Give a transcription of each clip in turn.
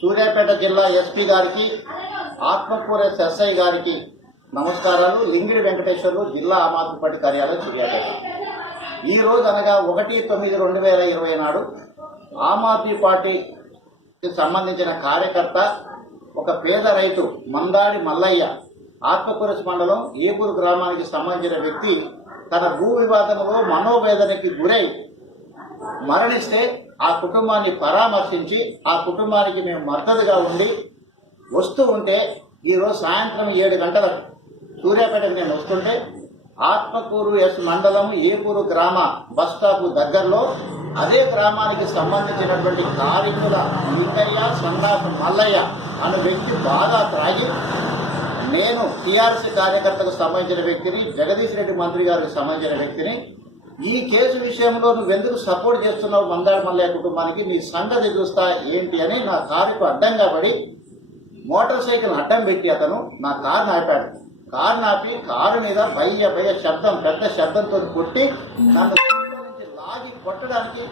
సూర్యాపేట జిల్లా ఎస్పీ గారికి, ఆత్మకూర ఎస్ఐ గారికి నమస్కారాలు. లింగిడి వెంకటేశ్వర్లు, జిల్లా ఆమ్ ఆద్మీ పార్టీ కార్యాలయం సూర్యాపేట. ఈ రోజు అనగా 1/9/2020 నాడు ఆమ్ ఆద్మీ పార్టీకి సంబంధించిన కార్యకర్త, ఒక పేద రైతు మందాడి మల్లయ్య, ఆత్మకూర మండలం ఏపూరు గ్రామానికి సంబంధించిన వ్యక్తి తన భూ వివాదంలో మనోవేదనకి గురై మరణిస్తే ఆ కుటుంబాన్ని పరామర్శించి ఆ కుటుంబానికి మేము మద్దతుగా ఉండి వస్తూ ఉంటే ఈరోజు సాయంత్రం 7 గంటలకు సూర్యాపేటకు నేను వస్తుంటే ఆత్మకూరు మండలం ఏపూరు గ్రామ బస్ స్టాప్ దగ్గరలో అదే గ్రామానికి సంబంధించినటువంటి కార్మికుల లింగయ్య సన్నాఫ్ మల్లయ్య అనే వ్యక్తి బాగా త్రాగి, నేను టీఆర్ఎస్ కార్యకర్తకు సంబంధించిన వ్యక్తిని, జగదీష్ రెడ్డి మంత్రి గారికి సంబంధించిన వ్యక్తిని, ఈ కేసు విషయంలో నువ్వెందుకు సపోర్ట్ చేస్తున్నావు మందాడి మల్లయ్య కుటుంబానికి, నీ సంగతి చూస్తా ఏంటి అని నా కారుకు అడ్డంగా పడి మోటార్ సైకిల్ అడ్డం పెట్టి అతను నా కారుని ఆపాడు. కారుని ఆపి కారు మీద భయ్య శబ్దం, పెద్ద శబ్దంతో కొట్టి నన్ను లాగి కొట్టడానికి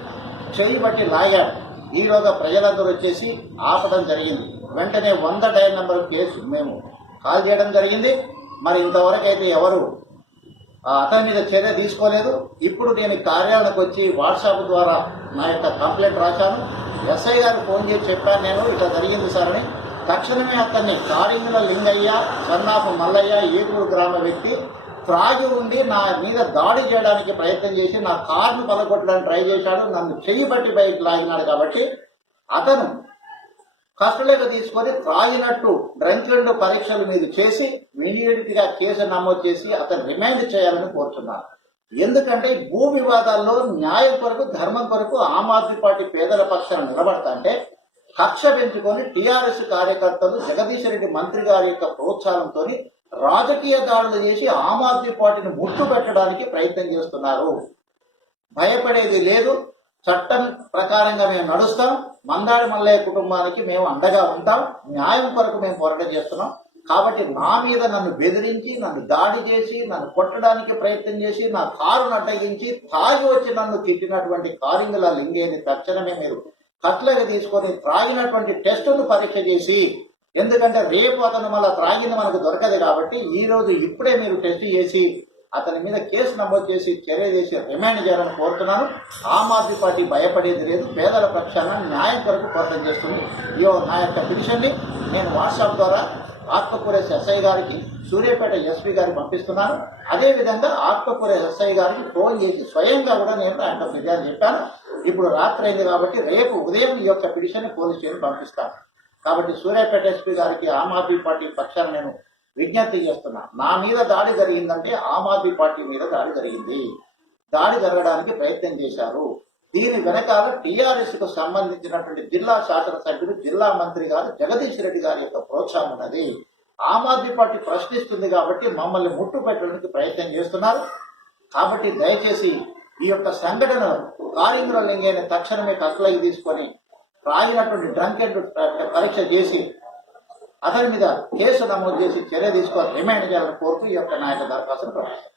చేయి బట్టి లాగాడు. ఈలోగా ప్రజలందరూ వచ్చేసి ఆపడం జరిగింది. వెంటనే 100 డయల్ నెంబర్ కేసు మేము కాల్ చేయడం జరిగింది. మరి ఇంతవరకు అయితే ఎవరు అతని మీద చర్య తీసుకోలేదు. ఇప్పుడు నేను కార్యాలయానికి వచ్చి వాట్సాప్ ద్వారా నా యొక్క కంప్లైంట్ రాశాను. ఎస్ఐ గారికి ఫోన్ చేసి చెప్పాను, నేను ఇట్లా జరిగింది సార్ అని. తక్షణమే అతన్ని కారింగుల లింగయ్య సన్నాఫ్ మల్లయ్య ఏపూరు గ్రామ వ్యక్తి త్రాగి ఉండి నా మీద దాడి చేయడానికి ప్రయత్నం చేసి నా కారును పలగొట్టడానికి ట్రై చేశాడు. నన్ను చెయ్యి బట్టి బయటకు లాగినాడు. కాబట్టి అతను కస్టడీకి తీసుకొని త్రాగినట్టు డ్రంక్ అండ్ పరీక్షలు మీరు చేసి ఇమీడియట్ గా కేసు నమోదు చేసి అతను రిమాండ్ చేయాలని కోరుతున్నాను. ఎందుకంటే భూ వివాదాల్లో న్యాయం కొరకు, ధర్మం కొరకు ఆమ్ ఆద్మీ పార్టీ పేదల పక్షాన నిలబడతా అంటే కక్ష పెంచుకొని టీఆర్ఎస్ కార్యకర్తలు జగదీష్ రెడ్డి మంత్రి గారి యొక్క ప్రోత్సాహంతో రాజకీయ దాడులు చేసి ఆమ్ ఆద్మీ పార్టీని ముట్టు పెట్టడానికి ప్రయత్నం చేస్తున్నారు. భయపడేది లేదు. చట్టం ప్రకారంగా మేము నడుస్తాం. మందాడి మల్లయ్య కుటుంబానికి మేము అండగా ఉంటాం. న్యాయం కొరకు మేము పోరాటం చేస్తున్నాం. కాబట్టి నా మీద నన్ను బెదిరించి, నన్ను దాడి చేసి, నన్ను కొట్టడానికి ప్రయత్నం చేసి, నా కారును అడ్డగించి తాగి వచ్చి నన్ను తిట్టినటువంటి కారింగుల లింగేని తక్షణమే మీరు కట్లగా తీసుకొని త్రాగినటువంటి టెస్టును పరీక్ష చేసి, ఎందుకంటే రేపు అతను మళ్ళీ త్రాగిన మనకు దొరకదు కాబట్టి ఈ రోజు ఇప్పుడే మీరు టెస్ట్ చేసి అతని మీద కేసు నమోదు చేసి చర్య చేసి రిమాండ్ చేయాలని కోరుతున్నాను. ఆమ్ ఆద్మీ పార్టీ భయపడేది లేదు. పేదల పక్షాన న్యాయం కొరకు పోరాటం చేస్తుంది. నా యొక్క పిటిషన్ని నేను వాట్సాప్ ద్వారా ఆత్మకూర ఎస్ఐ గారికి, సూర్యాపేట ఎస్పీ గారికి పంపిస్తున్నాను. అదేవిధంగా ఆత్మకూర ఎస్ఐ గారికి ఫోన్ చేసి స్వయంగా కూడా నేను ఆయన ఫిర్యాదు చెప్పాను. ఇప్పుడు రాత్రి అయింది కాబట్టి రేపు ఉదయం ఈ యొక్క పిటిషన్ పోలీస్ స్టేషన్ పంపిస్తాను. కాబట్టి సూర్యాపేట ఎస్పీ గారికి ఆమ్ ఆద్మీ పార్టీ పక్షాన నేను విజ్ఞప్తి చేస్తున్నా. నా మీద దాడి జరిగిందంటే ఆమ్ ఆద్మీ పార్టీ మీద దాడి జరిగింది. దాడి జరగడానికి ప్రయత్నం చేశారు. దీని వెనకాల టీఆర్ఎస్ కు సంబంధించినటువంటి జిల్లా శాసనసభ్యులు, జిల్లా మంత్రి గారు జగదీష్ రెడ్డి గారి యొక్క ప్రోత్సాహం ఉన్నది. ఆమ్ ఆద్మీ పార్టీ ప్రశ్నిస్తుంది కాబట్టి మమ్మల్ని ముట్టు పెట్టడానికి ప్రయత్నం చేస్తున్నారు. కాబట్టి దయచేసి ఈ యొక్క సంఘటన కారింగుల లింగయ్యని తక్షణమే కస్టడీకి తీసుకొని రాయినటువంటి డ్రంక్ అండ్ పరీక్ష చేసి అతని మీద కేసు నమోదు చేసి చర్య తీసుకొని రిమాండ్ చేయాలని కోరుతూ ఈ యొక్క నాయక దరఖాస్తును ప్రవేశిస్తారు.